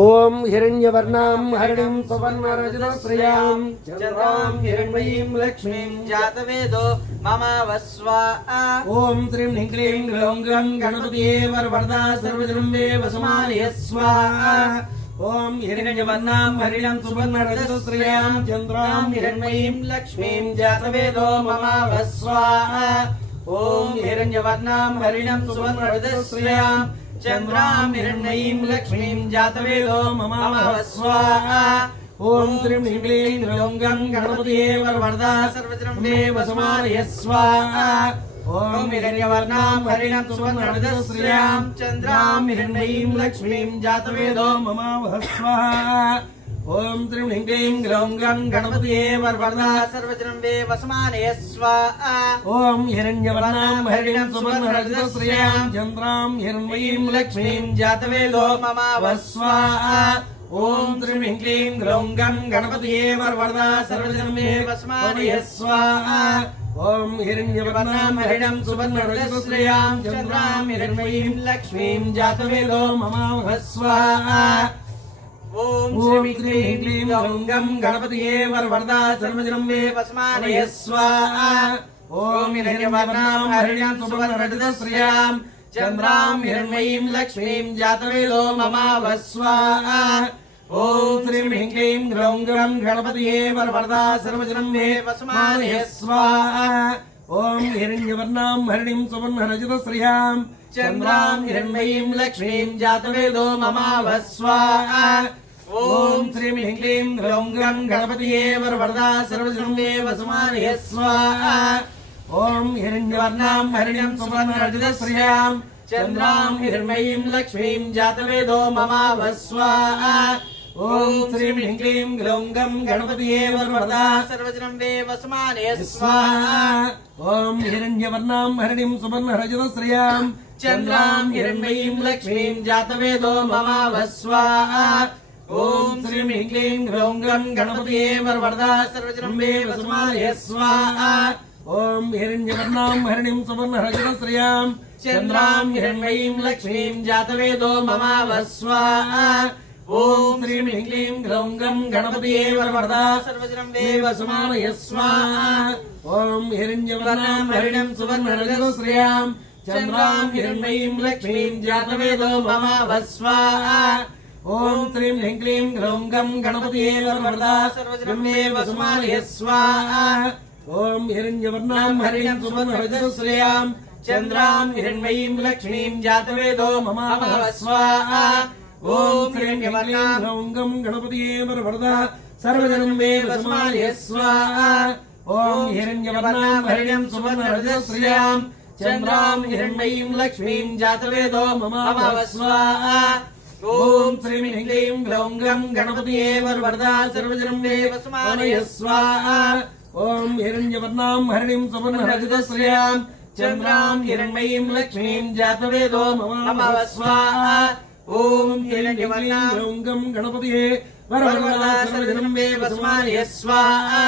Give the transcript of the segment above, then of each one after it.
ओम हिरण्यवर्णां हरिणीं सुवर्णरजतश्रियां चन्द्रां हिरण्मयीं लक्ष्मीं जातवेदो मम वस्वा। ओम श्रीं ह्रीं क्लीं ग्लौं गं गणपतये वरवरदा सर्वजनं मे वसमानय स्वाहा। ओम हिरण्यवर्णां हरिणीं सुवर्णरजतश्रियां चन्द्रां हिरण्मयीं लक्ष्मीं जातवेदो मम वस्वा। ओम हिरण्यवर्णां हरिणीं सुवर्णरजतश्रियां चन्द्रां हिरण्मयीं लक्ष्मीं जातवेदो मम वस्वा। ओम श्रीं ह्रीं क्लीं ग्लौं गं गणपतये वरवरदा सर्वजनं मे वसमानय स्वाहा। ओम हिरण्यवर्णां हरिणीं सुवर्णरजतश्रियां चन्द्रां हिरण्मयीं लक्ष्मीं जातवेदो मम वस्वा। ओम श्रीं ह्रीं क्लीं ग्लौं गं गणपतये वरवरदा सर्वजनं मे वसमानय स्वाहा। ओम हिरण्यवर्णां हरिणीं सुवर्णरजतश्रियां चन्द्रां हिरण्मयीं लक्ष्मीं जातवेदो मम वस्वा। ओम श्रीं ह्रीं क्लीं ग्लौं गं गणपतये वरवरदा सर्वजनं मे वसमानय स्वाहा। ओम हिरण्यवर्णां हरिणीं सुवर्णरजतश्रियां चन्द्रां हिरण्मयीं लक्ष्मीं जातवेदो मम वस्वा। ओम श्रीं ह्रीं क्लीं ग्लौं गं गणपतये वरवरदा सर्वजनं मे वसमानय स्वाहा। ओम हिरण्यवर्णां हरिणीं सुवर्णरजतश्रियां चन्द्रां हिरण्मयीं लक्ष्मीं जातवेदो मम वस्वा। ओम श्रीं ह्रीं क्लीं ग्लौं गं गणपतये वरवरदा सर्वजनं मे वसमानय स्वाहा। ओम हिरण्यवर्णां हरिणीं सुवर्णरजतश्रियां चन्द्रां हिरण्मयीं लक्ष्मीं जातवेदो मम वस्वा। ओम श्रीं ह्रीं क्लीं ग्लौं गं गणपतये वरवरदा सर्वजनं मे वसमानय स्वाहा। ओम हिरण्यवर्णां हरिणीं सुवर्णरजतश्रियां चन्द्रां हिरण्मयीं लक्ष्मीं जातवेदो मम वस्वा। ओम श्रीं ह्रीं क्लीं ग्लौं गं गणपतये वरवरदा सर्वजनं मे वसमानय स्वाहा। ओम हिरण्यवर्णां हरिणीं सुवर्णरजतश्रियां चन्द्रां हिरण्मयीं लक्ष्मीं जातवेदो मम वस्वा। ओम श्रीं ह्रीं क्लीं ग्लौं गं गणपतये वरवरदा सर्वजनं मे वसमानय स्वाहा। ओम हिरण्यवर्णां हरिणीं सुवर्णरजतश्रियां चन्द्रां हिरण्मयीं लक्ष्मीं जातवेदो मम वस्वा। ओम श्रीं ह्रीं क्लीं ग्लौं गं गणपतये वरवरदा सर्वजनं मे वसमानय स्वाहा। ओम हिरण्यवर्णां हरिणीं सुवर्णरजतश्रियां चन्द्रां हिरण्मयीं लक्ष्मीं जातवेदो मम वस्वा। ओम श्रीं ह्रीं क्लीं ग्लौं गं गणपतये वरवरदा सर्वजनं मे वसमानय स्वाहा। ओम हिरण्यवर्णां हरिणीं सुवर्णरजतश्रियां चन्द्रां हिरण्मयीं लक्ष्मीं जातवेदो मम वस्वा। ओम श्रीं ह्रीं क्लीं ग्लौं गं गणपतये वरवरदा सर्वजनं मे वसमानय स्वाहा। ओम हिरण्यवर्णां हरिणीं सुवर्णरजतश्रियां चन्द्रां हिरण्मयीं लक्ष्मीं जातवेदो मम वस्वा। ओम श्रीं ह्रीं क्लीं ग्लौं गं गणपतये वरवरदा सर्वजनं मे वसमानय स्वाहा। ओम हिरण्यवर्णां हरिणीं सुवर्णरजतश्रियां चन्द्रां हिरण्मयीं लक्ष्मीं जातवेदो मम वस्वा। ओम हिरण्यवर्णां ग्लौं गं गणपतये वरवरदा सर्वजनं मे वसमानय स्वाहा।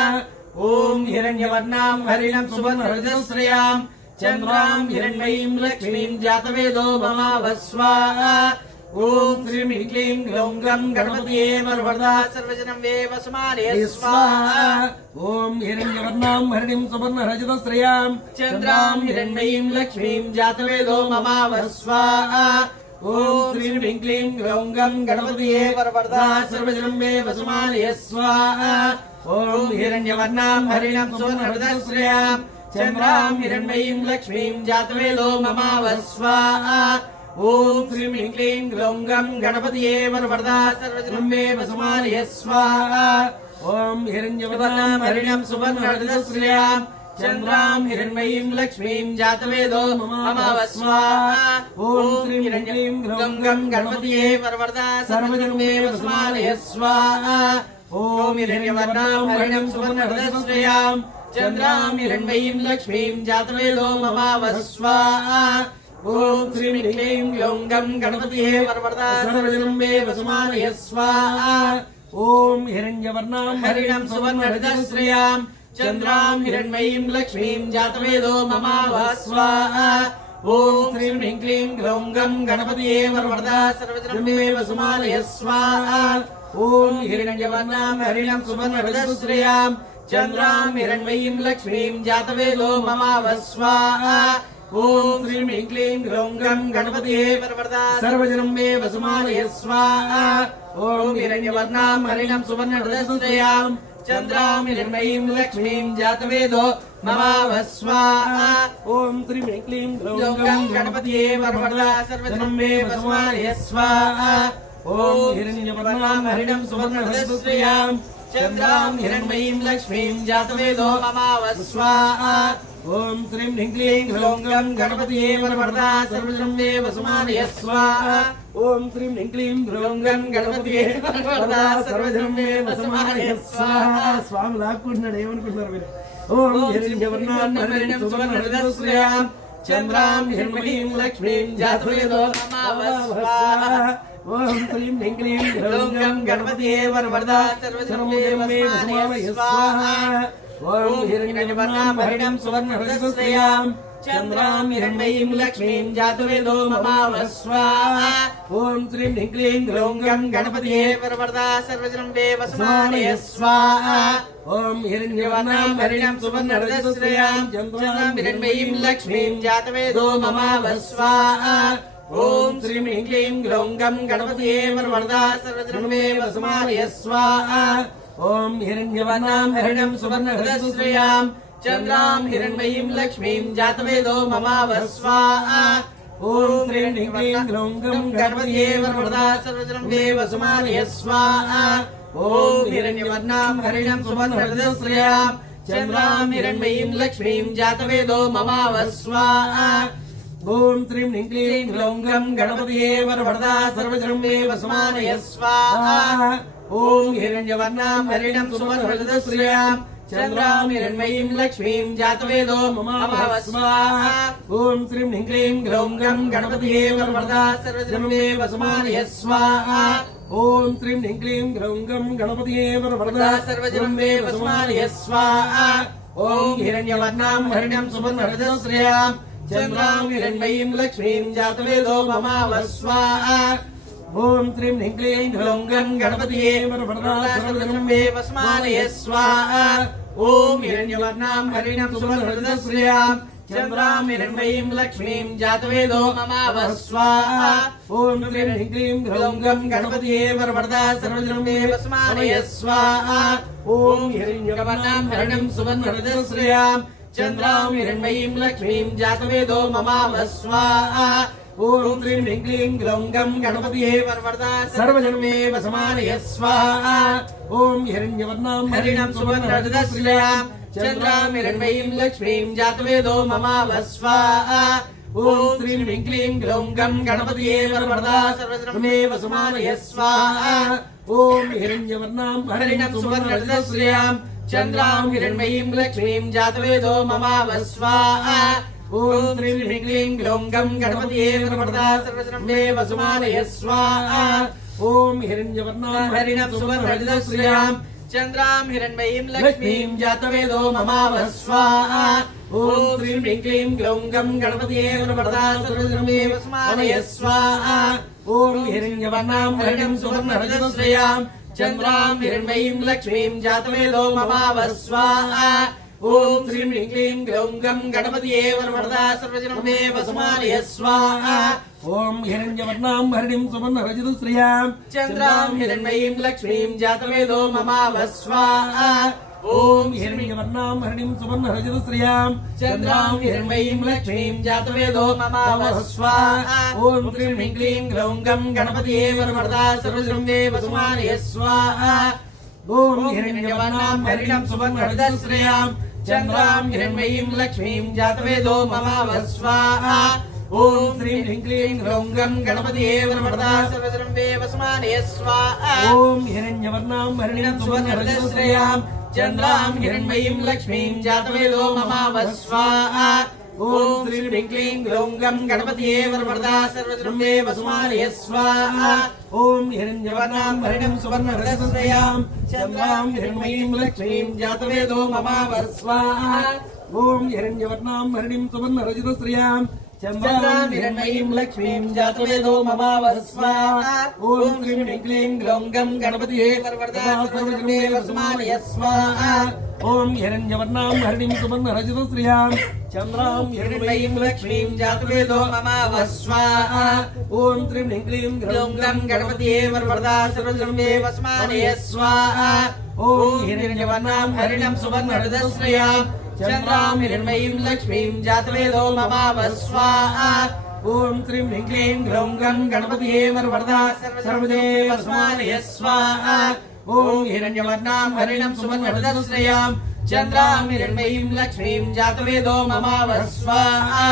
ओम हिरण्यवर्णां हरिणीं सुवर्णरजतश्रियां चन्द्रां हिरण्मयीं लक्ष्मीं जातवेदो मम वस्वा। ओम श्रीं ह्रीं क्लीं ग्लौं गं गणपतये वरवरदा सर्वजनं मे वसमानय स्वाहा। ओम हिरण्यवर्णां हरिणीं सुवर्णरजतश्रियां चन्द्रां हिरण्मयीं लक्ष्मीं जातवेदो मम वस्वा। ओम श्रीं ह्रीं क्लीं ग्लौं गं गणपतये वरवरदा सर्वजनं मे वसमानय स्वाहा। ओम हिरण्यवर्णां हरिणीं सुवर्णरजतश्रियां चन्द्रां हिरण्मयीं लक्ष्मीं जातवेदो मम वस्वा। ओम श्रीं ह्रीं क्लीं ग्लौं गं गणपतये वरवरदा सर्वजनं मे वसमानय स्वाहा। ओम हिरण्यवर्णां हरिणीं सुवर्णरजतश्रियां चन्द्रां हिरण्मयीं लक्ष्मीं जातवेदो मम वस्वा। ओम श्रीं ह्रीं क्लीं ग्लौं गं गणपतये वरवरदा सर्वजनं मे वसमानय स्वाहा। ओम हिरण्यवर्णां हरिणीं सुवर्णरजतश्रियां चन्द्रां हिरण्मयीं लक्ष्मीं जातवेदो मम वस्वा। ओम श्रीं ह्रीं क्लीं ग्लौं गं गणपतये वरवरदा सर्वजनं मे वसमानय स्वाहा। ओम हिरण्यवर्णां हरिणीं सुवर्णरजतश्रियां चन्द्रां हिरण्मयीं लक्ष्मीं जातवेदो मम वस्वा। ओम श्रीं ह्रीं क्लीं ग्लौं गं गणपतये वरवरदा सर्वजनमेव समानय स्वाहा ओम हिरण्यवर्णां हरिणं सुवर्णरजतश्रियां चन्द्रां हिरण्मयीं लक्ष्मीं जातवेदो ममावः स्वाहा ओम श्रीं ह्रीं क्लीं ग्लौं गं गणपतये वरवरदा सर्वजनमेव समानय स्वाहा ओम हिरण्यवर्णां हरिणं सुवर्णरजतश्रियां चन्द्रां हिरण्मयीं लक्ष्मीं जातवेदो ममावः स्वाहा ओम श्रीं ह्रीं क्लीं ग्लौं गं गणपतये वरवरदा सर्वजनमेव समानय स्वाहा ओम हिरण्यवर्णां हरिणं सुवर्णरजतश्रियां चन्द्रां हिरण्मयीं लक्ष्मीं जातवेदो ममावः स्वाहा ओम श्रीं ह्रीं क्लीं ग्लौं गं गणपतये वरवरदा सर्वजनमेव समानय स्वाहा ओम श्रीं ह्रीं क्लीं ग्लौं गं गणपतये वरवरदा सर्वजनमेव समानय स्वाहा स्वामी लाक्कुंటున్నాడు ఏమనుకుంటున్నారు మీరు ఓం हिरण्यवर्णां हरिणं सुवर्णरजतश्रियां चन्द्रां हिरण्मयीं लक्ष्मीं जातवेदो ममावः स्वाहा ओम श्रीं ह्रीं क्लीं ग्लौं गं गणपतये वरवरदा सर्वजनमेव समानय स्वाहा ओम हिरण्यवर्णां हरिणं सुवर्णरजतश्रियां चन्द्रां हिरण्मयीं लक्ष्मीं जातवेदो ममावः स्वाहा ओम श्रीं ह्रीं क्लीं ग्लौं गं गणपतये वरवरदा सर्वजनमेव समानय स्वाहा ओम हिरण्यवर्णां हरिणं सुवर्णरजतश्रियां चन्द्रां हिरण्मयीं लक्ष्मीं जातवेदो ममावः स्वाहा ओम श्रीं ह्रीं क्लीं ग्लौं गं गणपतये वरवरदा सर्वजनमेव समानय स्वाहा ओम हिरण्यवर्णां हरिणं सुवर्णरजतश्रियां चन्द्रां हिरण्मयीं लक्ष्मीं जातवेदो ममावः स्वाहा ओम श्रीं ह्रीं क्लीं ग्लौं गं गणपतये वरवरदा सर्वजनमेव समानय स्वाहा ओम हिरण्यवर्णां हरिणं सुवर्णरजतश्रियां चन्द्रां हिरण्मयीं लक्ष्मीं जातवेदो ममावः स्वाहा ओम श्रीं ह्रीं क्लीं ग्लौं गं गणपतये वरवरदा सर्वजनमेव समानय स्वाहा ओम हिरण्यवर्णां हरिणं सुवर्णरजतश्रियां चन्द्रां हिरण्मयीं लक्ष्मीं जातवेदो ममावः स्वाहा ओम श्रीं ह्रीं क्लीं ग्लौं गं गणपतये वरवरदा सर्वजनमेव समानय स्वाहा ओम श्रीं ह्रीं क्लीं ग्लौं गं गणपतये वरवरदा सर्वजनमेव समानय स्वाहा ओम हिरण्यवर्णां हरिणं सुवर्णरजतश्रियां चन्द्रां हिरण्मयीं लक्ष्मीं जातवेदो ममावः स्वाहा ओम श्रीं ह्रीं क्लीं ग्लौं गं गणपतये वरवरदा सर्वजनमेव समानय स्वाहा ओम हिरण्यवर्णां हरिणं सुवर्णरजतश्रियां चन्द्रां हिरण्मयीं लक्ष्मीं जातवेदो ममावः स्वाहा ओम श्रीं ह्रीं क्लीं ग्लौं गं गणपतये वरवरदा सर्वजनमेव समानय स्वाहा ओम हिरण्यवर्णां हरिणं सुवर्णरजतश्रियां चन्द्रां हिरण्मयीं लक्ष्मीं जातवेदो ममावः स्वाहा ओम श्रीं ह्रीं क्लीं ग्लौं गं गणपतये वरवरदा सर्वजनमेव समानय स्वाहा ओम हिरण्यवर्णां हरिणं सुवर्णरजतश्रियां चन्द्रां हिरण्मयीं लक्ष्मीं जातवेदो ममावः स्वाहा ओम श्रीं ह्रीं क्लीं ग्लौं गं गणपतये वरवरदा सर्वजनमेव समानय स्वाहा ओम हिरण्यवर्णां हरिणं सुवर्णरजतश्रियां चन्द्रां हिरण्मयीं लक्ष्मीं जातवेदो ममावः स्वाहा ओम श्रीं ह्रीं क्लीं ग्लौं गं गणपतये वरवरदा सर्वजनमेव समानय स्वाहा ओम हिरण्यवर्णां हरिणं सुवर्णरजतश्रियां चन्द्रां हिरण्मयीं लक्ष्मीं जातवेदो ममावः स्वाहा ओम श्रीं ह्रीं क्लीं ग्लौं गं गणपतये वरवरदा सर्वजनमेव समानय स्वाहा ओम हिरण्यवर्णां हरिणं सुवर्णरजतश्रियां चन्द्रां हिरण्मयीं लक्ष्मीं जातवेदो ममावः स्वाहा ओम श्रीं ह्रीं क्लीं ग्लौं गं गणपतये वरवरदा सर्वजनमेव समानय स्वाहा ओम हिरण्यवर्णां हरिणं सुवर्णरजतश्रियां चन्द्रां हिरण्मयीं लक्ष्मीं जातवेदो ममावः स्वाहा ओम हिरण्यवर्णां हरिणं सुवर्णरजतश्रियां चन्द्रां हिरण्मयीं लक्ष्मीं जातवेदो ममावः स्वाहा ओम श्रीं ह्रीं क्लीं ग्लौं गं गणपतये वरवरदा सर्वजनमेव समानय स्वाहा ओम हिरण्यवर्णां हरिणं सुवर्णरजतश्रियां चन्द्रां हिरण्मयीं लक्ष्मीं जातवेदो ममावः स्वाहा ओम श्रीं ह्रीं क्लीं ग्लौं गं गणपतये वरवरदा सर्वजनमेव समानय स्वाहा ओम हिरण्यवर्णां हरिणं सुवर्णरजतश्रियां चन्द्रां हिरण्मयीं लक्ष्मीं जातवेदो ममावः स्वाहा ओम श्रीं ह्रीं क्लीं ग्लौं गं गणपतये वरवरदा सर्वजनमेव समानय स्वाहा ओम हिरण्यवर्णां हरिणं सुवर्णरजतश्रियां चन्द्रां हिरण्मयीं लक्ष्मीं जातवेदो ममावः स्वाहा ओम हिरण्यवर्णां हरिणं सुवर्णरजतश्रियां चन्द्रां हिरण्मयीं लक्ष्मीं जातवेदो ममावस्वाहा ॐ क्रीं क्लीं ग्लौं गं गणपतये वरवरदा सर्वजन्मे वसमानय स्वाहा ॐ हिरण्यवर्णां हरिणीं सुवर्णरजतश्रियां चन्द्रां हिरण्मयीं लक्ष्मीं जातवेदो ममावस्वाहा ॐ क्रीं क्लीं ग्लौं गं गणपतये वरवरदा सर्वजन्मे वसमानय स्वाहा ॐ हिरण्यवर्णां हरिणीं सुवर्णरजतश्रियां चन्द्रां हिरण्मयीं लक्ष्मीं जातवेदो ममावस्वाहा ॐ क्रीं क्लीं ग्लौं गं गणपतये वरवरदा सर्वजन्मे वसमानय स्वाहा ॐ हिरण्यवर्णां हरिणीं सुवर्णरजतश्रियां चन्द्रां हिरण्मयीं लक्ष्मीं जातवेदो ममावस्वाहा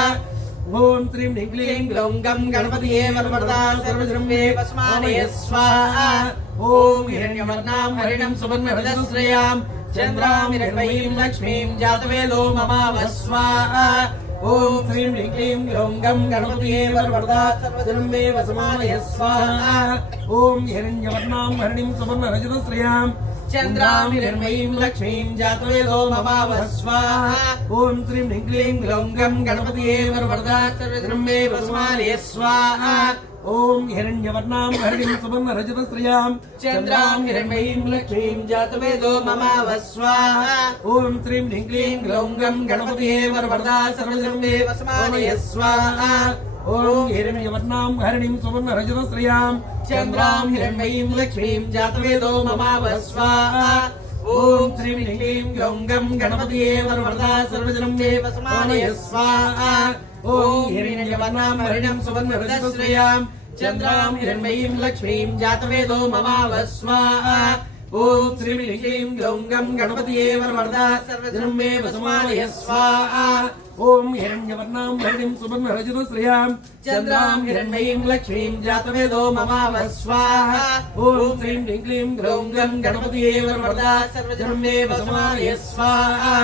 ॐ क्रीं क्लीं ग्लौं गं गणपतये वरवरदा सर्वजन्मे वसमानय स्वाहा ॐ हिरण्यवर्णां हरिणीं सुवर्णरजतश्रियां चन्द्रां हिरण्मयीं लक्ष्मीं जातवेदो ममावस्वाहा ॐ क्रीं क्लीं ग्लौं गं गणपतये वरवरदा सर्वजन्मे वसमानय स्वाहा ॐ हिरण्यवर्णां हरिणीं सुवर्णरजतश्रियां चन्द्रां हिरण्मयीं लक्ष्मीं जातवेदो ममावस्वाहा ॐ क्रीं क्लीं ग्लौं गं गणपतये वरवरदा सर्वजन्मे वसमानय स्वाहा ॐ हिरण्यवर्णां हरिणीं सुवर्णरजतश्रियां चन्द्रां हिरण्मयीं लक्ष्मीं जातवेदो ममावस्वाहा ॐ क्रीं क्लीं ग्लौं गं गणपतये वरवरदा सर्वजन्मे वसमानय स्वाहा ॐ हिरण्यवर्णां हरिणीं सुवर्णरजतश्रियां चन्द्रां हिरण्मयीं लक्ष्मीं जातवेदो ममावस्वाहा ॐ क्रीं क्लीं ग्लौं गं गणपतये वरवरदा सर्वजन्मे वसमानय स्वाहा ॐ हिरण्यवर्णां हरिणीं सुवर्णरजतश्रियां चन्द्रां हिरण्मयीं लक्ष्मीं जातवेदो ममावस्वाहा ॐ क्रीं क्लीं ग्लौं गं गणपतये वरवरदा सर्वजन्मे वसमानय स्वाहा ॐ हिरण्यवर्णां हरिणीं सुवर्णरजतश्रियां चन्द्रां हिरण्मयीं लक्ष्मीं जातवेदो ममावस्वाहा ॐ क्रीं क्लीं ग्लौं गं गणपतये वरवरदा सर्वजन्मे वसमानय स्वाहा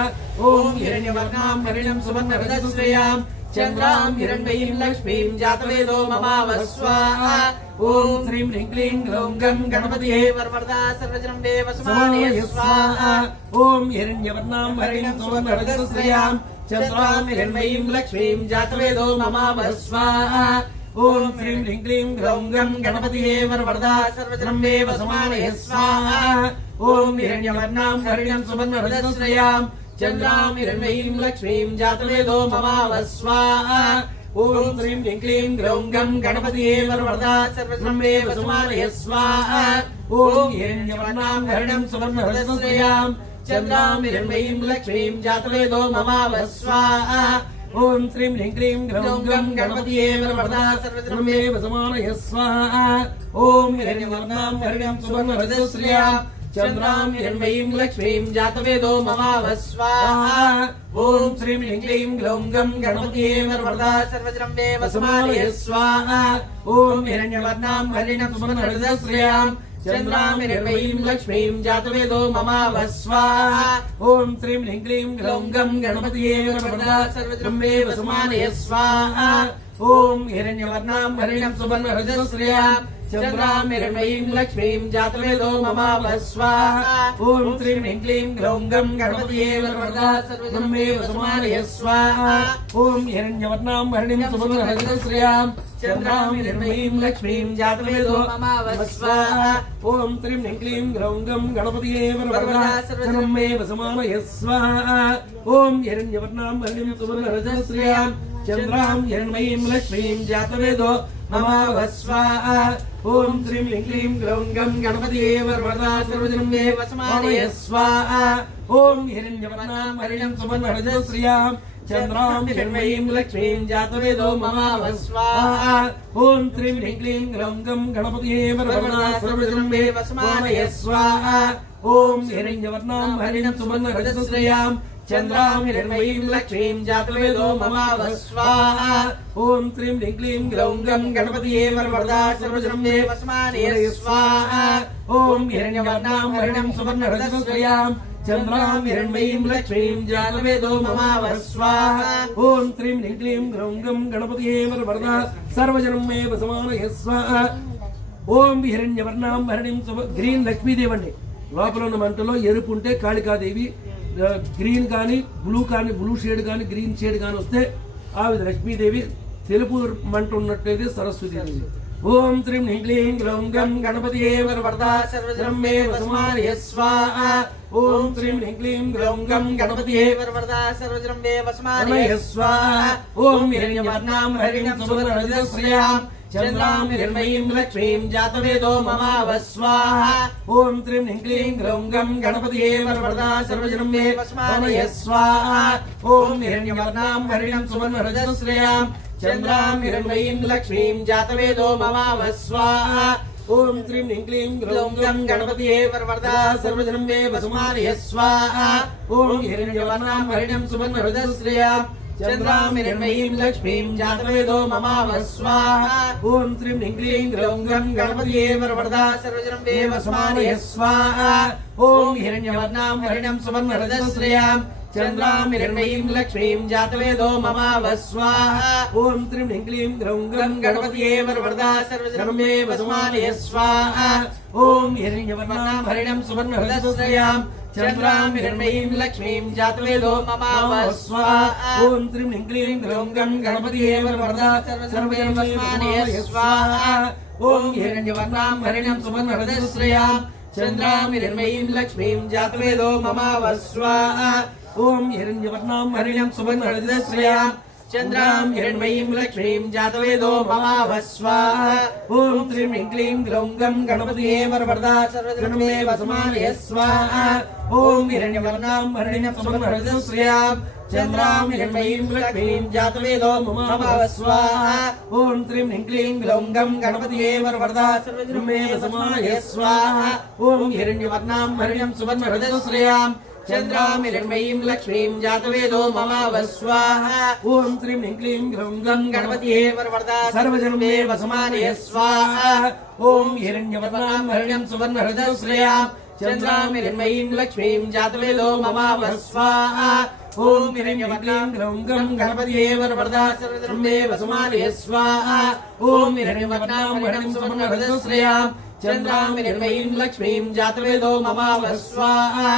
ॐ हिरण्यवर्णां हरिणीं सुवर्णरजतश्रियां चन्द्रां हिरण्मयीं लक्ष्मीं जातवेदो ममावस्वाहा ॐ क्रीं क्लीं ग्लौं गं गणपतये वरवरदा सर्वजन्मे वसमानय स्वाहा ॐ हिरण्यवर्णां हरिणीं सुवर्णरजतश्रियां चन्द्रां हिरण्मयीं लक्ष्मीं जातवेदो ममावस्वाहा ॐ क्रीं क्लीं ग्लौं गं गणपतये वरवरदा सर्वजन्मे वसमानय स्वाहा ॐ हिरण्यवर्णां हरिणीं सुवर्णरजतश्रियां चन्द्रां हिरण्मयीं लक्ष्मीं जातवेदो ममावस्वाहा ॐ क्रीं क्लीं ग्लौं गं गणपतये वरवरदा सर्वजन्मे वसमानय स्वाहा ॐ हिरण्यवर्णां हरिणीं सुवर्णरजतश्रियां चन्द्रां हिरण्मयीं लक्ष्मीं जातवेदो ममावस्वाहा ॐ क्रीं क्लीं ग्लौं गं गणपतये वरवरदा सर्वजन्मे वसमानय स्वाहा ॐ हिरण्यवर्णां हरिणीं सुवर्णरजतश्रियां चन्द्रां हिरण्मयीं लक्ष्मीं जातवेदो ममावस्वाहा ॐ क्रीं क्लीं ग्लौं गं गणपतये वरवरदा सर्वजन्मे वसमानय स्वाहा ॐ हिरण्यवर्णां हरिणीं सुवर्णरजतश्रियां चन्द्रां हिरण्मयीं लक्ष्मीं जातवेदो ममावस्वाहा ॐ क्रीं क्लीं ग्लौं गं गणपतये वरवरदा सर्वजन्मे वसमानय स्वाहा ॐ हिरण्यवर्णां हरिणीं सुवर्णरजतश्रियां चन्द्रां हिरण्मयीं लक्ष्मीं जातवेदो ममावस्वाहा ॐ क्रीं क्लीं ग्लौं गं गणपतये वरवरदा सर्वजन्मे वसमानय स्वाहा ॐ हिरण्यवर्णां हरिणीं सुवर्णरजतश्रियां चन्द्रां हिरण्मयीं लक्ष्मीं जातवेदो ममावस्वाहा ॐ क्रीं क्लीं ग्लौं गं गणपतये वरवरदा सर्वजन्मे वसमानय स्वाहा ॐ हिरण्यवर्णां हरिणीं सुवर्णरजतश्रियां चन्द्रां हिरण्मयीं लक्ष्मीं जातवेदो ममावस्वाहा ॐ क्रीं क्लीं ग्लौं गं गणपतये वरवरदा सर्वजन्मे वसमानय स्वाहा ॐ हिरण्यवर्णां हरिणीं सुवर्णरजतश्रियां चन्द्रां हिरण्मयीं लक्ष्मीं जातवेदो ममावस्वाहा ॐ क्रीं क्लीं ग्लौं गं गणपतये वरवरदा सर्वजन्मे वसमानय स्वाहा ॐ हिरण्यवर्णां हरिणीं सुवर्णरजतश्रियां चन्द्रां हिरण्मयीं लक्ष्मीं जातवेदो ममावस्वाहा ॐ क्रीं क्लीं ग्लौं गं गणपतये वरवरदा सर्वजन्मे वसमानय स्वाहा ॐ हिरण्यवर्णां हरिणीं सुवर्णरजतश्रियां चन्द्रां हिरण्मयीं लक्ष्मीं जातवेदो ममावस्वाहा ॐ क्रीं क्लीं ग्लौं गं गणपतये वरवरदा सर्वजन्मे वसमानय स्वाहा ॐ हिरण्यवर्णां हरिणीं ग्रीन लक्ष्मीदेవి అండి లోపల ఉన్న మంటలో ఎరుపు ఉంటే కాళికాదేవి గ్రీన్ కానీ బ్లూ షేడ్ కానీ గ్రీన్ షేడ్ కానీ వస్తే ఆవిడ లక్ష్మీదేవి తెలుపు మంట ఉన్నట్లయితే సరస్వతి దేవి. ఓం త్రీం హ్రీం క్లీం గ్లౌం గం గణపతియే వరవరదా సర్వజనం మే వసుమానయ స్వాహా. ఓం త్రీం హ్రీం క్లీం గ్లౌం గం గణపతియే వరవరదా సర్వజనం మే వసుమానయ స్వాహా. ఓం హిరణ్యవర్ణాం హరిణం సువర్ణరజతశ్రియాం చంద్రాం హిరణ్మయీం లక్ష్మీం జాతవేదో మమావ స్వాహా. ఓం త్రీం హ్రీం క్లీం గ్లౌం గం గణపతియే వరవరదా సర్వజనం మే వసుమానయ స్వాహా. ఓం హిరణ్యవర్ణాం హరిణం సువర్ణరజతశ్రియాం చంద్రాం హిరణ్మయీం లక్ష్మీం జాతవేదో మమావ స్వాహా. ఓం త్రీం హ్రీం క్లీం గ్లౌం గం గణపతియే వరవరదా సర్వజనం మే వసుమానయ స్వాహా. ఓం హిరణ్యవర్ణాం హరిణం సువర్ణరజతశ్రియాం చంద్రాం హిరణ్మయీం లక్ష్మీం జాతవేదో మమావ స్వాహా. ఓం త్రీం హ్రీం క్లీం గ్లౌం గం గణపతియే వరవరదా సర్వజనం మే వసుమానయ స్వాహా. ఓం హిరణ్యవర్ణాం హరిణం సువర్ణరజతశ్రియాం చంద్రాం హిరణ్మయీం లక్ష్మీం జాతవేదో మమావ స్వాహా. ఓం త్రీం హ్రీం క్లీం గ్లౌం గం గణపతియే వరవరదా సర్వజనం మే వసుమానయ స్వాహా. ఓం హిరణ్యవర్ణాం హరిణం సువర్ణరజతశ్రియాం చంద్రాం హిరణ్మయీం లక్ష్మీం జాతవేదో మమావ స్వాహా. ఓం త్రీం హ్రీం క్లీం గ్లౌం గం గణపతియే వరవరదా సర్వజనం మే వసుమానయ స్వాహా. ఓం హిరణ్యవర్ణాం హరిణం సువర్ణరజతశ్రియాం చంద్రాం హిరణ్మయీం లక్ష్మీం జాతవేదో మమావ స్వాహా. ఓం హిరణ్యవర్ణాం హరిణం సువర్ణరజతశ్రియాం చంద్రాం హిరణ్మయీం లక్ష్మీం జాతవేదో మమావ స్వాహా. ఓం త్రీం హ్రీం క్లీం గ్లౌం గం గణపతియే వరవరదా సర్వజనం మే వసుమానయ స్వాహా. ఓం హిరణ్యవర్ణాం హరిణం సువర్ణరజతశ్రియాం చంద్రాం హిరణ్మయీం లక్ష్మీం జాతవేదో మమావ స్వాహా. ఓం త్రీం హ్రీం క్లీం గ్లౌం గం గణపతియే వరవరదా సర్వజనం మే వసుమానయ స్వాహా. ఓం హిరణ్యవర్ణాం హరిణం సువర్ణరజతశ్రియాం చంద్రాం హిరణ్మయీం లక్ష్మీం జాతవేదో మమావ స్వాహా. ఓం త్రీం హ్రీం క్లీం గ్లౌం గం గణపతియే వరవరదా సర్వజనం మే వసుమానయ స్వాహా. ఓం హిరణ్యవర్ణాం హరిణం సువర్ణరజతశ్రియాం చంద్రాం హిరణ్మయీం లక్ష్మీం జాతవేదో మమావ స్వాహా. ఓం హిరణ్యవర్ణాం గ్లౌం గం గణపతియే వరవరదా సర్వజనం మే వసుమానయ స్వాహా. ఓం హిరణ్యవర్ణాం హరిణం సువర్ణరజతశ్రియాం చంద్రాం హిరణ్మయీం లక్ష్మీం జాతవేదో మమావ స్వాహా.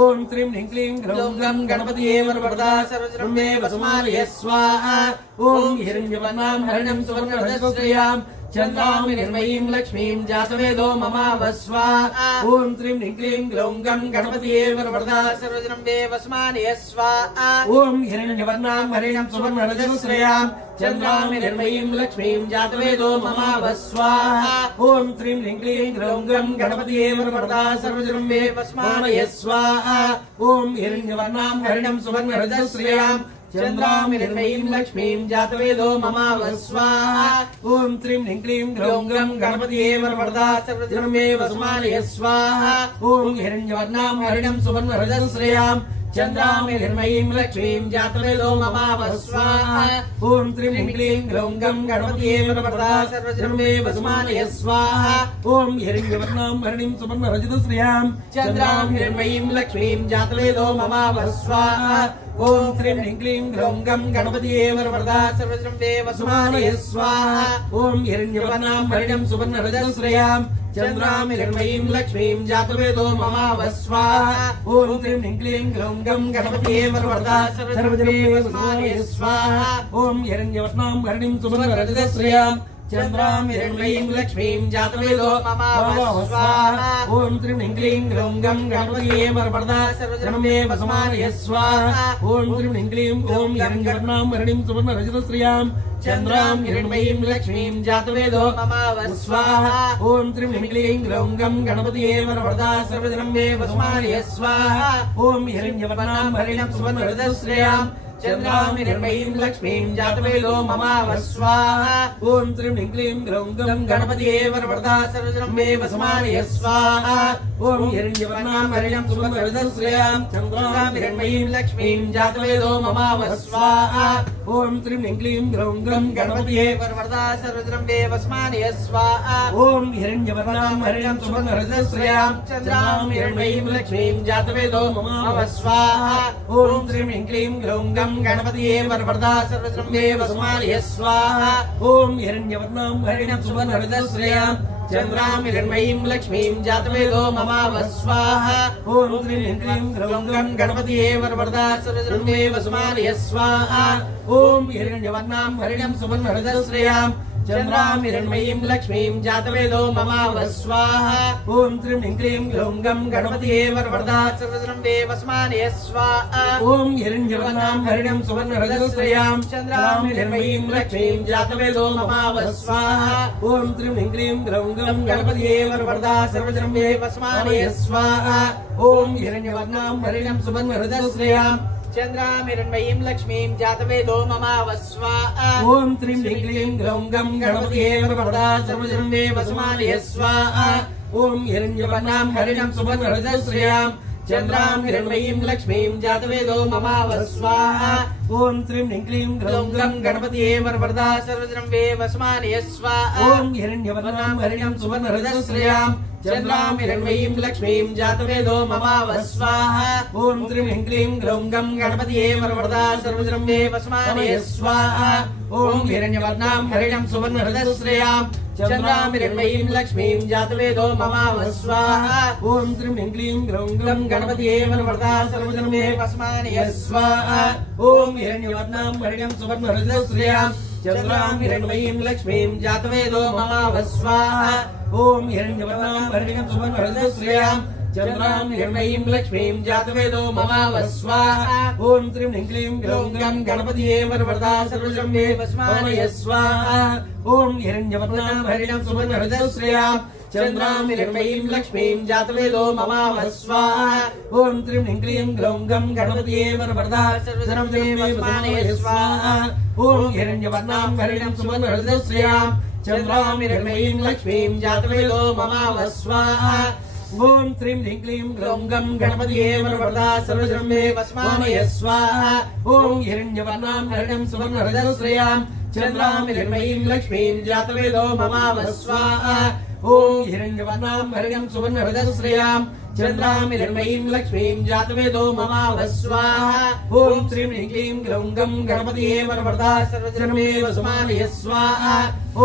ఓం త్రీం హ్రీం క్లీం గ్లౌం గం గణపతియే వరవరదా సర్వజనం మే వసుమానయ స్వాహా. ఓం హిరణ్యవర్ణాం హరిణం సువర్ణరజతశ్రియాం చంద్రాం హిరణ్మయీం లక్ష్మీం జాతవేదో మమావ స్వాహా. ఓం త్రీం హ్రీం క్లీం గ్లౌం గం గణపతియే వరవరదా సర్వజనం మే వసుమానయ స్వాహా. ఓం హిరణ్యవర్ణాం హరిణం సువర్ణరజతశ్రియాం చంద్రాం హిరణ్మయీం లక్ష్మీం జాతవేదో మమావ స్వాహా. ఓం త్రీం హ్రీం క్లీం గ్లౌం గం గణపతియే వరవరదా సర్వజనం మే వసుమానయ స్వాహా. ఓం హిరణ్యవర్ణాం హరిణం సువర్ణరజతశ్రియాం చంద్రాం హిరణ్మయీం లక్ష్మీం జాతవేదో మమావ స్వాహా. ఓం త్రీం హ్రీం క్లీం గ్లౌం గం గణపతియే వరవరదా సర్వజనం మే వసుమానయ స్వాహా. ఓం హిరణ్యవర్ణాం హరిణం సువర్ణరజతశ్రియాం చంద్రాం హిరణ్మయీం లక్ష్మీం జాతవేదో మమావ స్వాహా. ఓం త్రీం హ్రీం క్లీం గ్లౌం గం గణపతియే వరవరదా సర్వజనం మే వసుమానయ స్వాహా. ఓం హిరణ్యవర్ణాం హరిణం సువర్ణరజతశ్రియాం చంద్రాం హిరణ్మయీం లక్ష్మీం జాతవేదో మమావ స్వాహా. ఓం త్రీం హ్రీం క్లీం గ్లౌం గం గణపతియే వరవరదా సర్వజనం మే వసుమానయ స్వాహా. ఓం హిరణ్యవర్ణాం హరిణం సువర్ణరజతశ్రియాం చంద్రాం హిరణ్మయీం లక్ష్మీం జాతవేదో మమావ స్వాహా. ఓం త్రీం హ్రీం క్లీం గ్లౌం గం గణపతియే వరవరదా సర్వజనం మే వసుమానయ స్వాహా. ఓం హిరణ్యవర్ణాం హరిణం సువర్ణరజతశ్రియాం చంద్రాం హిరణ్మయీం లక్ష్మీం జాతవేదో మమావ స్వాహా. ఓం త్రీం హ్రీం క్లీం గ్లౌం గం గణపతియే వరవరదా సర్వజనం మే వసుమానయ స్వాహా. ఓం త్రీం హ్రీం క్లీం ఓం హిరణ్యవర్ణాం హరిణం సువర్ణరజతశ్రియాం చంద్రాం హిరణ్మయీం లక్ష్మీం జాతవేదో మమావ స్వాహా. ఓం త్రీం హ్రీం క్లీం గ్లౌం గం గణపతియే వరవరదా సర్వజనం మే వసుమానయ స్వాహా. ఓం హిరణ్యవర్ణాం హరిణం సువర్ణరజతశ్రియాం చంద్రాం హిరణ్మయీం లక్ష్మీం జాతవేదో మమావ స్వాహా. ఓం త్రీం హ్రీం క్లీం గ్లౌం గం గణపతియే వరవరదా సర్వజనం మే వసుమానయ స్వాహా. ఓం హిరణ్యవర్ణాం హరిణం సువర్ణరజతశ్రియాం చంద్రాం హిరణ్మయీం లక్ష్మీం జాతవేదో మమావ స్వాహా. ఓం త్రీం హ్రీం క్లీం గ్లౌం గం గణపతియే వరవరదా సర్వజనం మే వసుమానయ స్వాహా. ఓం హిరణ్యవర్ణాం హరిణం సువర్ణరజతశ్రియాం చంద్రాం హిరణ్మయీం లక్ష్మీం జాతవేదో మమావ స్వాహా. ఓం త్రీం హ్రీం క్లీం గ్లౌం గం గణపతియే వరవరదా సర్వజనం మే వసుమానయ స్వాహా. ఓం హిరణ్యవర్ణాం హరిణం సువర్ణరజతశ్రియాం चन्द्रां हिरण्मयीं लक्ष्मीं जातवेदो ममावस्वाहा ॐ ह्रीं क्लीं ग्रौं गणपतिये वरवरदा सर्वजन्मे वसुमानय स्वाहा ॐ हिरण्यवर्णां हरिणं सुवर्णहृदयश्रियां चन्द्रां हिरण्मयीं लक्ष्मीं जातवेदो ममावस्वाहा ॐ ह्रीं क्लीं ग्रौं गणपतिये वरवरदा सर्वजन्मे वसुमानय स्वाहा ॐ हिरण्यवर्णां हरिणं सुवर्णहृदयश्रियां चन्द्रां हिरण्मयीं लक्ष्मीं जातवेदो ममावस्वाहा ॐ ह्रीं क्लीं ग्रौं गणपतिये वरवरदा सर्वजन्मे वसुमानय स्वाहा ॐ हिरण्यवर्णां हरिणं सुवर्णहृदयश्रियां चन्द्रां हिरण्मयीं लक्ष्मीं जातवेदो ममावस्वाहा ॐ ह्रीं क्लीं ग्रौं गणपतिये वरवरदा सर्वजन्मे वसुमानय स्वाहा ॐ हिरण्यवर्णां हरिणं सुवर्णहृदयश्रियां चन्द्रां हिरण्मयीं लक्ष्मीं जातवेदो ममावस्वाहा ॐ ह्रीं क्लीं ग्रौं गणपतिये वरवरदा सर्वजन्मे वसुमानय स्वाहा ॐ हिरण्यवर्णां हरिणं सुवर्णहृदयश्रियां चन्द्रां हिरण्मयीं लक्ष्मीं जातवेदो ममावस्वाहा ॐ ह्रीं क्लीं ग्रौं गणपतिये वरवरदा सर्वजन्मे वसुमानय स्वाहा ॐ हिरण्यवर्णां हरिणं सुवर्णहृदयश्रियां चन्द्रां हिरण्मयीं लक्ष्मीं जातवेदो ममावस्वाहा ॐ ह्रीं क्लीं ग्रौं गणपतिये वरवरदा सर्वजन्मे वसुमानय स्वाहा ॐ हिरण्यवर्णां हरिणं सुवर्णहृदयश्रियां चन्द्रां हिरण्मयीं लक्ष्मीं जातवेदो ममावस्वाहा ॐ हिरण्यवर्णां हरिणं सुवर्णहृदयश्रियां चन्द्रां हिरण्मयीं लक्ष्मीं जातवेदो ममावस्वाहा ॐ ह्रीं क्लीं ग्रौं गणपतिये वरवरदा सर्वजन्मे वसुमानय स्वाहा ॐ हिरण्यवर्णां हरिणं सुवर्णहृदयश्रियां चन्द्रां हिरण्मयीं लक्ष्मीं जातवेदो ममावस्वाहा ॐ ह्रीं क्लीं ग्रौं गणपतिये वरवरदा सर्वजन्मे वसुमानय स्वाहा ॐ हिरण्यवर्णां हरिणं सुवर्णहृदयश्रियां चन्द्रां हिरण्मयीं लक्ष्मीं जातवेदो ममावस्वाहा ॐ ह्रीं क्लीं ग्रौं गणपतिये वरवरदा सर्वजन्मे वसुमानय स्वाहा ॐ हिरण्यवर्णां हरिणं सुवर्णहृदयश्रियां चन्द्रां हिरण्मयीं लक्ष्मीं जातवेदो ममावस्वाहा ॐ हिरण्यवर्णां हरिणं सुवर्णहृदयश्रियां चन्द्रां हिरण्मयीं लक्ष्मीं जातवेदो ममावस्वाहा ॐ ह्रीं क्लीं ग्रौं गणपतिये वरवरदा सर्वजन्मे वसुमानय स्वाहा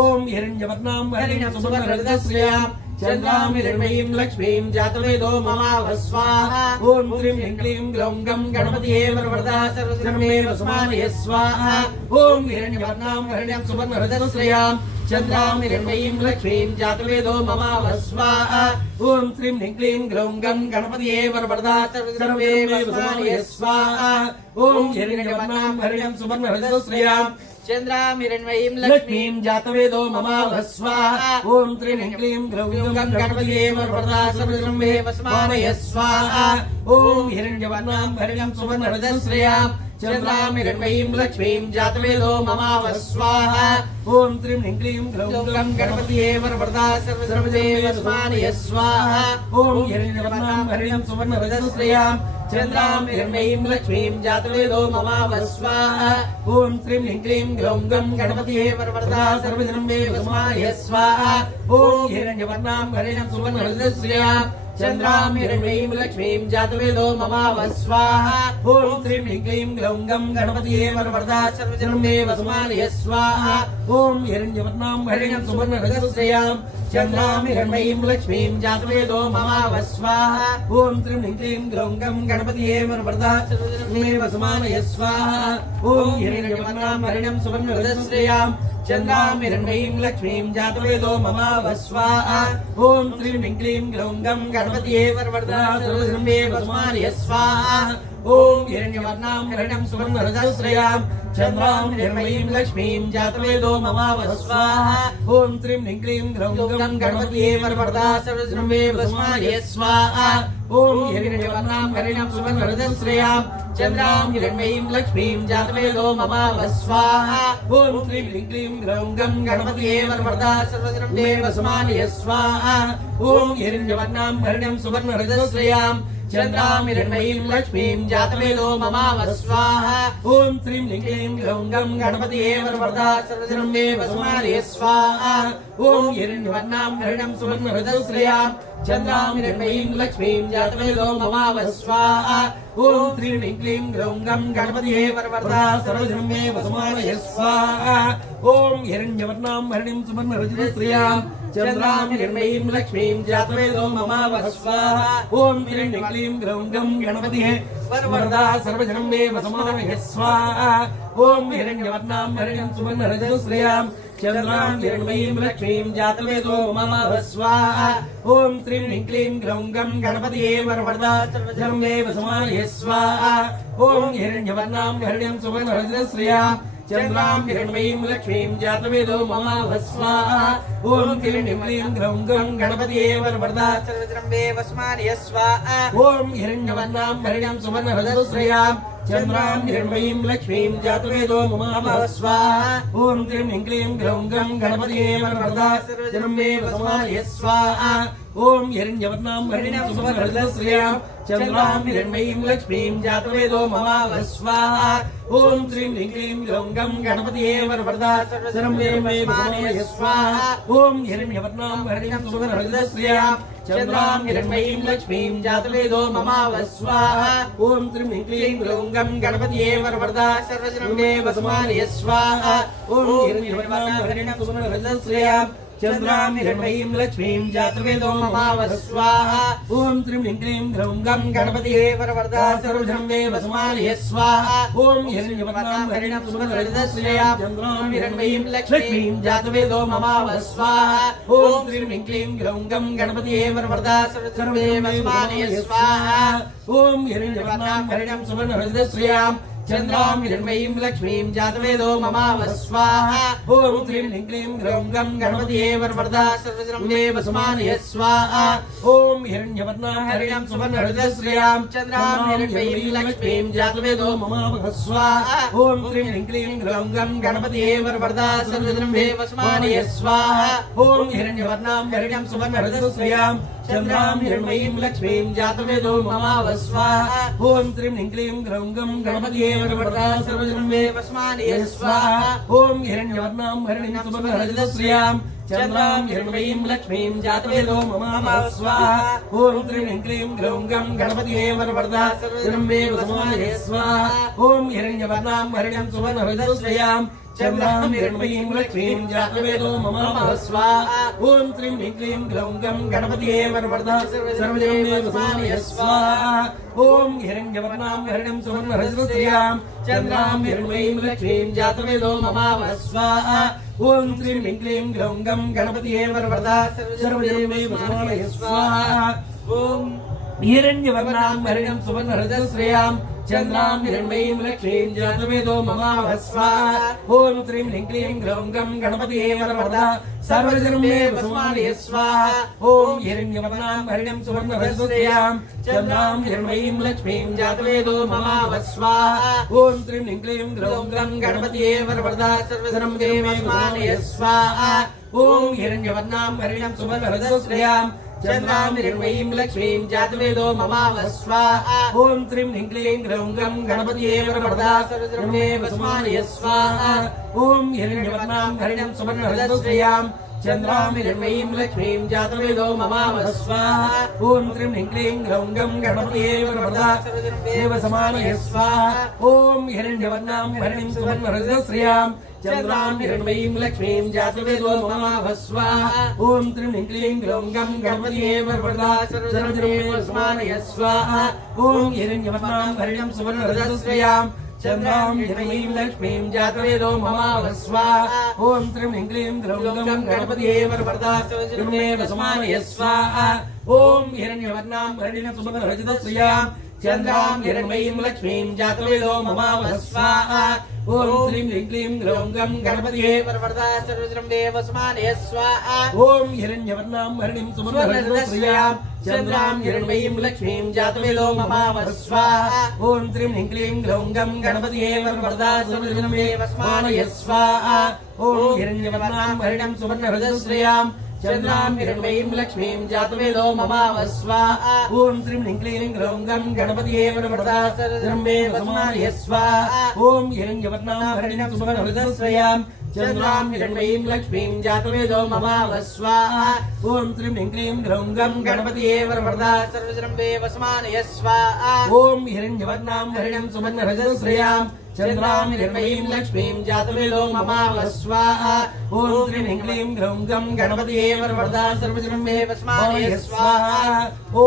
ॐ हिरण्यवर्णां हरिणं सुवर्णहृदयश्रियां चन्द्रां हिरण्मयीं लक्ष्मीं जातवेदो ममावस्वाहा ॐ ह्रीं क्लीं ग्रौं गणपतिये वरवरदा सर्वजन्मे वसुमानय स्वाहा ॐ हिरण्यवर्णां हरिणं सुवर्णहृदयश्रियां चन्द्रां हिरण्मयीं लक्ष्मीं जातवेदो ममावस्वाहा ॐ ह्रीं क्लीं ग्रौं गणपतिये वरवरदा सर्वजन्मे वसुमानय स्वाहा ॐ हिरण्यवर्णां हरिणं सुवर्णहृदयश्रियां चन्द्रां हिरण्मयीं लक्ष्मीं जातवेदो ममावस्वाहा ॐ ह्रीं क्लीं ग्रौं गणपतिये वरवरदा सर्वजन्मे वसुमानय स्वाहा ॐ हिरण्यवर्णां हरिणं सुवर्णहृदयश्रियां चन्द्रां हिरण्मयीं लक्ष्मीं जातवेदो ममावस्वाहा ॐ ह्रीं क्लीं ग्रौं गणपतिये वरवरदा सर्वजन्मे वसुमानय स्वाहा ॐ हिरण्यवर्णां हरिणं सुवर्णहृदयश्रियां चन्द्रां हिरण्मयीं लक्ष्मीं जातवेदो ममावस्वाहा ॐ ह्रीं क्लीं ग्रौं गणपतिये वरवरदा सर्वजन्मे वसुमानय स्वाहा ॐ हिरण्यवर्णां हरिणं सुवर्णहृदयश्रियां चन्द्रां हिरण्मयीं लक्ष्मीं जातवेदो ममावस्वाहा ॐ ह्रीं क्लीं ग्रौं गणपतिये वरवरदा सर्वजन्मे वसुमानय स्वाहा ॐ हिरण्यवर्णां हरिणं सुवर्णहृदयश्रियां चन्द्रां हिरण्मयीं लक्ष्मीं जातवेदो ममावस्वाहा ॐ ह्रीं क्लीं ग्रौं गणपतिये वरवरदा सर्वजन्मे वसुमानय स्वाहा ॐ हिरण्यवर्णां हरिणं सुवर्णहृदयश्रियां चन्द्रां हिरण्मयीं लक्ष्मीं जातवेदो ममावस्वाहा ॐ ह्रीं क्लीं ग्रौं गणपतिये वरवरदा सर्वजन्मे वसुमानय स्वाहा ॐ हिरण्यवर्णां हरिणं सुवर्णहृदयश्रियां चन्द्रां हिरण्मयीं लक्ष्मीं जातवेदो ममावस्वाहा ॐ ह्रीं क्लीं ग्रौं गणपतिये वरवरदा सर्वजन्मे वसुमानय स्वाहा ॐ हिरण्यवर्णां हरिणं सुवर्णहृदयश्रियां चन्द्रां हिरण्मयीं लक्ष्मीं जातवेदो ममावस्वाहा ॐ ह्रीं क्लीं ग्रौं गणपतिये वरवरदा सर्वजन्मे वसुमानय स्वाहा ॐ हिरण्यवर्णां हरिणं सुवर्णहृदयश्रियां चन्द्रां हिरण्मयीं लक्ष्मीं जातवेदो ममावस्वाहा ॐ ह्रीं क्लीं ग्रौं गणपतिये वरवरदा सर्वजन्मे वसुमानय स्वाहा ॐ हिरण्यवर्णां हरिणं सुवर्णहृदयश्रियां चन्द्रां हिरण्मयीं लक्ष्मीं जातवेदो ममावस्वाहा ॐ ह्रीं क्लीं ग्रौं गणपतिये वरवरदा सर्वजन्मे वसुमानय स्वाहा ॐ हिरण्यवर्णां हरिणं सुवर्णहृदयश्रियां चन्द्रां हिरण्मयीं लक्ष्मीं जातवेदो ममावः स्वाहा ॐ हिरण्यं क्लीं ग्रौं गं गणपतिः वरदा सर्वजनं मे वसमानः स्वाहा ॐ हिरण्यवर्णां हरिणं सुवर्णरजतश्रियां चन्द्रां हिरण्मयीं लक्ष्मीं जातवेदो ममावः स्वाहा ॐ त्रीं ह्रीं क्लीं ग्रौं गं गणपतिये वरदा सर्वजनं मे वसमानः स्वाहा ॐ हिरण्यवर्णां हरिणं सुवर्णरजतश्रियां चन्द्रां हिरण्मयीं लक्ष्मीं जातवेदो ममावः स्वाहा ॐ क्लीं क्लीं ग्रौं गं गणपतिये वरदा सर्वजनं मे वसमानः स्वाहा ॐ हिरण्यवर्णां हरिणं सुवर्णरजतश्रियां चन्द्रां हिरण्मयीं लक्ष्मीं जातवेदो ममावः स्वाहा ॐ क्लीं क्लीं ग्रौं गं गणपतिये वरदा सर्वजनं मे वसमानः स्वाहा ॐ हिरण्यवर्णां हरिणं सुवर्णरजतश्रियां चन्द्रां हिरण्मयीं लक्ष्मीं जातवेदो ममावः स्वाहा ॐ क्लीं क्लीं ग्रौं गं गणपतिये वरदा सर्वजनं मे वसमानः स्वाहा ॐ हिरण्यवर्णां हरिणं सुवर्णरजतश्रियां चन्द्रां हिरण्मयीं लक्ष्मीं जातवेदो ममावः स्वाहा ॐ क्लीं क्लीं ग्रौं गं गणपतिये वरदा सर्वजनं मे वसमानः स्वाहा ॐ हिरण्यवर्णां हरिणं सुवर्णरजतश्रियां चन्द्रां हिरण्मयीं लक्ष्मीं जातवेदो ममावः स्वाहा ॐ क्लीं क्लीं ग्रौं गं गणपतिये वरदा सर्वजनं मे वसमानः स्वाहा ॐ हिरण्यवर्णां हरिणं सुवर्णरजतश्रियां चन्द्रां हिरण्मयीं लक्ष्मीं जातवेदो ममावः स्वाहा ॐ क्लीं क्लीं ग्रौं गं गणपतिये वरदा सर्वजनं मे वसमानः स्वाहा ॐ हिरण्यवर्णां हरिणं सुवर्णरजतश्रियां चन्द्रां हिरण्मयीं लक्ष्मीं जातवेदो ममावः स्वाहा ॐ क्लीं क्लीं ग्रौं गं गणपतिये वरदा सर्वजनं मे वसमानः स्वाहा ॐ हिरण्यवर्णां हरिणं सुवर्णरजतश्रियां चन्द्रां हिरण्मयीं लक्ष्मीं जातवेदो ममावः स्वाहा ॐ क्लीं क्लीं ग्रौं गं गणपतिये वरदा सर्वजनं मे वसमानः स्वाहा ॐ हिरण्यवर्णां हरिणं सुवर्णरजतश्रियां चन्द्रां हिरण्मयीं लक्ष्मीं जातवेदो ममावः स्वाहा ॐ क्लीं क्लीं ग्रौं गं गणपतिये वरदा सर्वजनं मे वसमानः स्वाहा ॐ हिरण्यवर्णां हरिणं सुवर्णरजतश्रियां चन्द्रां हिरण्मयीं लक्ष्मीं जातवेदो ममावः स्वाहा ॐ क्लीं क्लीं ग्रौं गं गणपतिये वरदा सर्वजनं मे वसमानः स्वाहा ॐ हिरण्यवर्णां हरिणं सुवर्णरजतश्रियां चन्द्रां हिरण्मयीं लक्ष्मीं जातवेदो ममावः स्वाहा ॐ क्लीं क्लीं ग्रौं गं गणपतिये वरदा सर्वजनं मे वसमानः स्वाहा ॐ हिरण्यवर्णां हरिणं सुवर्णरजतश्रियां चन्द्रां हिरण्मयीं लक्ष्मीं जातवेदो ममावः स्वाहा ॐ क्लीं क्लीं ग्रौं गं गणपतिये वरदा सर्वजनं मे वसमानः स्वाहा ॐ हिरण्यवर्णां हरिणं सुवर्णरजतश्रियां चन्द्रां हिरण्मयीं लक्ष्मीं जातवेदो ममावः स्वाहा ॐ क्लीं क्लीं ग्रौं गं गणपतिये वरदा सर्वजनं मे वसमानः स्वाहा ॐ हिरण्यवर्णां हरिणं सुवर्णरजतश्रियां चन्द्रां हिरण्मयीं लक्ष्मीं जातवेदो ममावः स्वाहा ॐ क्लीं क्लीं ग्रौं गं गणपतिये वरदा सर्वजनं मे वसमानः स्वाहा ॐ हिरण्यवर्णां हरिणं सुवर्णरजतश्रियां चन्द्रां हिरण्मयीं लक्ष्मीं जातवेदो ममावः स्वाहा ॐ क्लीं क्लीं ग्रौं गं गणपतिये वरदा सर्वजनं मे वसमानः स्वाहा ॐ हिरण्यवर्णां हरिणं सुवर्णरजतश्रियां चन्द्रां हिरण्मयीं लक्ष्मीं जातवेदो ममावः स्वाहा ॐ क्लीं क्लीं ग्रौं गं गणपतिये वरदा सर्वजनं मे वसमानः स्वाहा ॐ हिरण्यवर्णां हरिणं सुवर्णरजतश्रियां चन्द्रां हिरण्मयीं लक्ष्मीं जातवेदो ममावः स्वाहा ॐ क्लीं क्लीं ग्रौं गं गणपतिये वरदा सर्वजनं मे वसमानः स्वाहा ॐ हिरण्यवर्णां हरिणं सुवर्णरजतश्रियां चन्द्रां हिरण्मयीं लक्ष्मीं जातवेदो ममावः स्वाहा ॐ क्लीं क्लीं ग्रौं गं गणपतिये वरदा सर्वजनं मे वसमानः स्वाहा ॐ हिरण्यवर्णां हरिणं सुवर्णरजतश्रियां चन्द्रां हिरण्मयीं लक्ष्मीं जातवेदो ममावः स्वाहा ॐ क्लीं क्लीं ग्रौं गं गणपतिये वरदा सर्वजनं मे वसमानः स्वाहा ॐ हिरण्यवर्णां हरिणं सुवर्णरजतश्रियां चन्द्रां हिरण्मयीं लक्ष्मीं जातवेदो ममावः स्वाहा ॐ क्लीं क्लीं ग्रौं गं गणपतिये वरदा सर्वजनं मे वसमानः स्वाहा ॐ हिरण्यवर्णां हरिणं सुवर्णरजतश्रियां चन्द्रां हिरण्मयीं लक्ष्मीं जातवेदो ममावः स्वाहा ॐ क्लीं क्लीं ग्रौं गं गणपतिये वरदा सर्वजनं मे वसमानः स्वाहा ॐ हिरण्यवर्णां हरिणं सुवर्णरजतश्रियां चन्द्रां हिरण्मयीं लक्ष्मीं जातवेदो ममावः स्वाहा ॐ त्रीं ह्रीं क्लीं ग्लौं गं गणपतये वरवरदा सर्वजनम्बे वसमानय स्वाहा ॐ हिरण्यवर्णां हरिणं सुवर्णरजतश्रियां चन्द्रां हिरण्मयीं लक्ष्मीं जातवेदो ममावः स्वाहा ॐ त्रीं ह्रीं क्लीं ग्लौं गं गणपतये वरवरदा सर्वजनम्बे वसमानय स्वाहा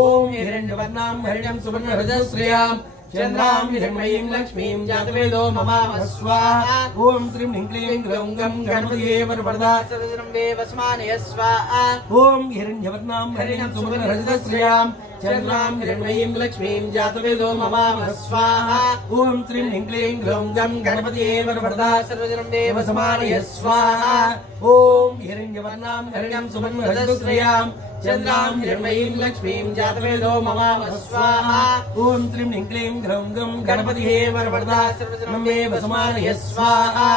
ॐ हिरण्यवर्णां हरिणं सुवर्णरजतश्रियां चन्द्रां हिरण्मयीं लक्ष्मीं जातवेदो ममावः स्वाहा ॐ त्रीं ह्रीं क्लीं ग्लौं गं गणपतये वरवरदा सर्वजनम्बे वसमानय स्वाहा ॐ हिरण्यवर्णां हरिणं सुवर्णरजतश्रियां चन्द्रां हिरण्मयीं लक्ष्मीं जातवेदो ममावः स्वाहा ॐ त्रीं ह्रीं क्लीं ग्लौं गं गणपतये वरवरदा सर्वजनम्बे वसमानय स्वाहा ॐ हिरण्यवर्णां हरिणं सुवर्णरजतश्रियां चन्द्रां हिरण्मयीं लक्ष्मीं जातवेदो ममावः स्वाहा ॐ त्रीं ह्रीं क्लीं ग्लौं गं गणपतये वरवरदा सर्वजनम्बे वसमानय स्वाहा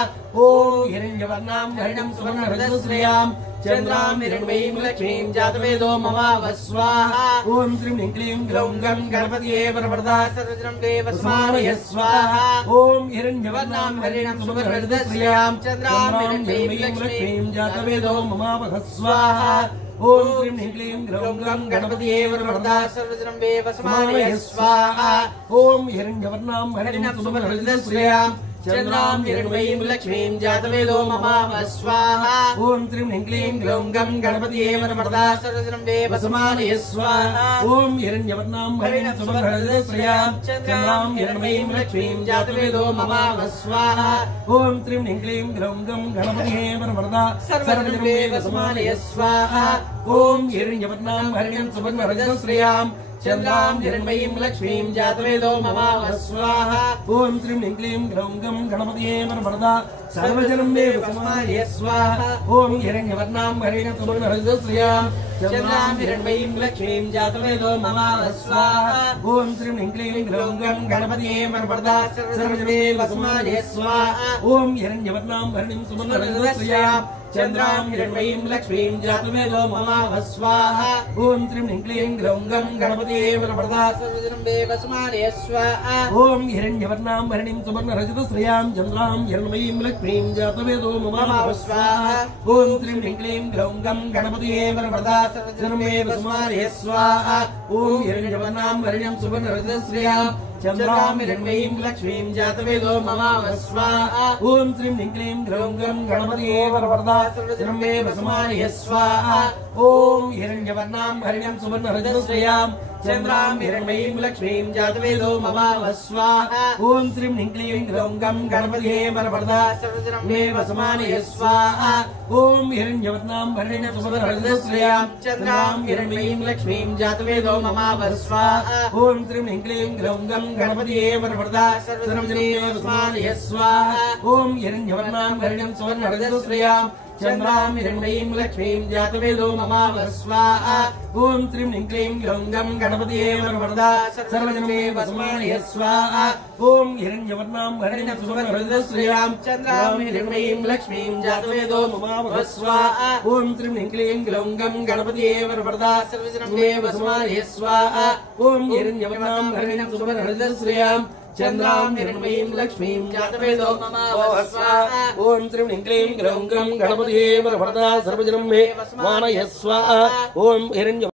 ॐ हिरण्यवर्णां हरिणं सुवर्णरजतश्रियां चन्द्रां हिरण्मयीं लक्ष्मीं जातवेदो ममावः स्वाहा ॐ त्रीं ह्रीं क्लीं ग्लौं गं गणपतये वरवरदा सर्वजनम्बे वसमानय स्वाहा ॐ हिरण्यवर्णां हरिणं सुवर्णरजतश्रियां चन्द्रां हिरण्मयीं लक्ष्मीं जातवेदो ममावः स्वाहा ॐ त्रीं ह्रीं क्लीं ग्लौं गं गणपतये वरवरदा सर्वजनम्बे वसमानय स्वाहा ॐ हिरण्यवर्णां हरिणं सुवर्णरजतश्रियां चन्द्रां हिरण्मयीं लक्ष्मीं जातवेदो ममावः स्वाहा ॐ त्रीं ह्रीं क्लीं ग्लौं गं गणपतये वरवरदा सर्वजनम्बे वसमानय स्वाहा ॐ हिरण्यवर्णां हरिणं सुवर्णरजतश्रियां चन्द्रां हिरण्मयीं लक्ष्मीं जातवेदो ममावः स्वाहा ॐ त्रीं ह्रीं क्लीं ग्लौं गं गणपतये वरवरदा सर्वजनम्बे वसमानय स्वाहा ॐ हिरण्यवर्णां हरिणं सुवर्णरजतश्रियां चन्द्रां हिरण्मयीं लक्ष्मीं जातवेदो ममावः स्वाहा ॐ त्रीं ह्रीं क्लीं ग्लौं गं गणपतये वरवरदा सर्वजनम्बे वसमानय स्वाहा ॐ हिरण्यवर्णां हरिणं सुवर्णरजतश्रियां चन्द्रां हिरण्मयीं लक्ष्मीं जातवेदो ममावः स्वाहा ॐ त्रीं ह्रीं क्लीं ग्लौं गं गणपतये वरवरदा सर्वजनम्बे वसमानय स्वाहा ॐ हिरण्यवर्णां हरिणं सुवर्णरजतश्रियां चन्द्रां हिरण्मयीं लक्ष्मीं जातवेदो ममावः स्वाहा ॐ त्रीं ह्रीं क्लीं ग्लौं गं गणपतये वरवरदा सर्वजनम्बे वसमानय स्वाहा ॐ हिरण्यवर्णां हरिणीं सुवर्णरजतश्रियां चन्द्रां हिरण्मयीं लक्ष्मीं जातवेदो ममावः स्वाहा ॐ त्रीं ह्रीं क्लीं ग्लौं गं गणपतये वरवरदा सर्वजनम्बे वसमानय स्वाहा ॐ हिरण्यवर्णां हरिणीं सुवर्णरजतश्रियां चन्द्रां हिरण्मयीं लक्ष्मीं जातवेदो ममावः स्वाहा ॐ त्रीं ह्रीं क्लीं ग्लौं गं गणपतये वरवरदा सर्वजनम्बे वसमानय स्वाहा ॐ हिरण्यवर्णां हरिणं सुवर्णरजतश्रियां चन्द्रां हिरण्मयीं लक्ष्मीं जातवेदो ममावः स्वाहा ॐ त्रीं ह्रीं क्लीं ग्लौं गं गणपतये वरवरदा सर्वजनम्बे वसमानय स्वाहा ॐ हिरण्यवर्णां हरिणं सुवर्णरजतश्रियां चन्द्रां हिरण्मयीं लक्ष्मीं जातवेदो ममावः स्वाहा ॐ त्रीं ह्रीं क्लीं ग्लौं गं गणपतये वरवरदा सर्वजनम्बे वसमानय स्वाहा ॐ हिरण्यवर्णां हरिणं सुवर्णरजतश्रियां चन्द्रां हिरण्मयीं लक्ष्मीं जातवेदो ममावः स्वाहा ॐ त्रीं ह्रीं क्लीं ग्लौं गं गणपतये वरवरदा सर्वजनम्बे वसमानय स्वाहा ॐ हिरण्यवर्णां हरिणं सुवर्णरजतश्रियां चन्द्रां हिरण्मयीं लक्ष्मीं जातवेदो ममावः स्वाहा ॐ त्रीं ह्रीं क्लीं ग्लौं गं गणपतये वरवरदा सर्वजनम्बे वसमानय स्वाहा ॐ हिरण्यवर्णां हरिणं सुवर्णरजतश्रियां चन्द्रां हिरण्मयीं लक्ष्मीं जातवेदो ममावः स्वाहा ॐ त्रीं ह्रीं क्लीं ग्लौं गं गणपतये वरवरदा सर्वजनम्बे वसमानय स्वाहा ॐ हिरण्य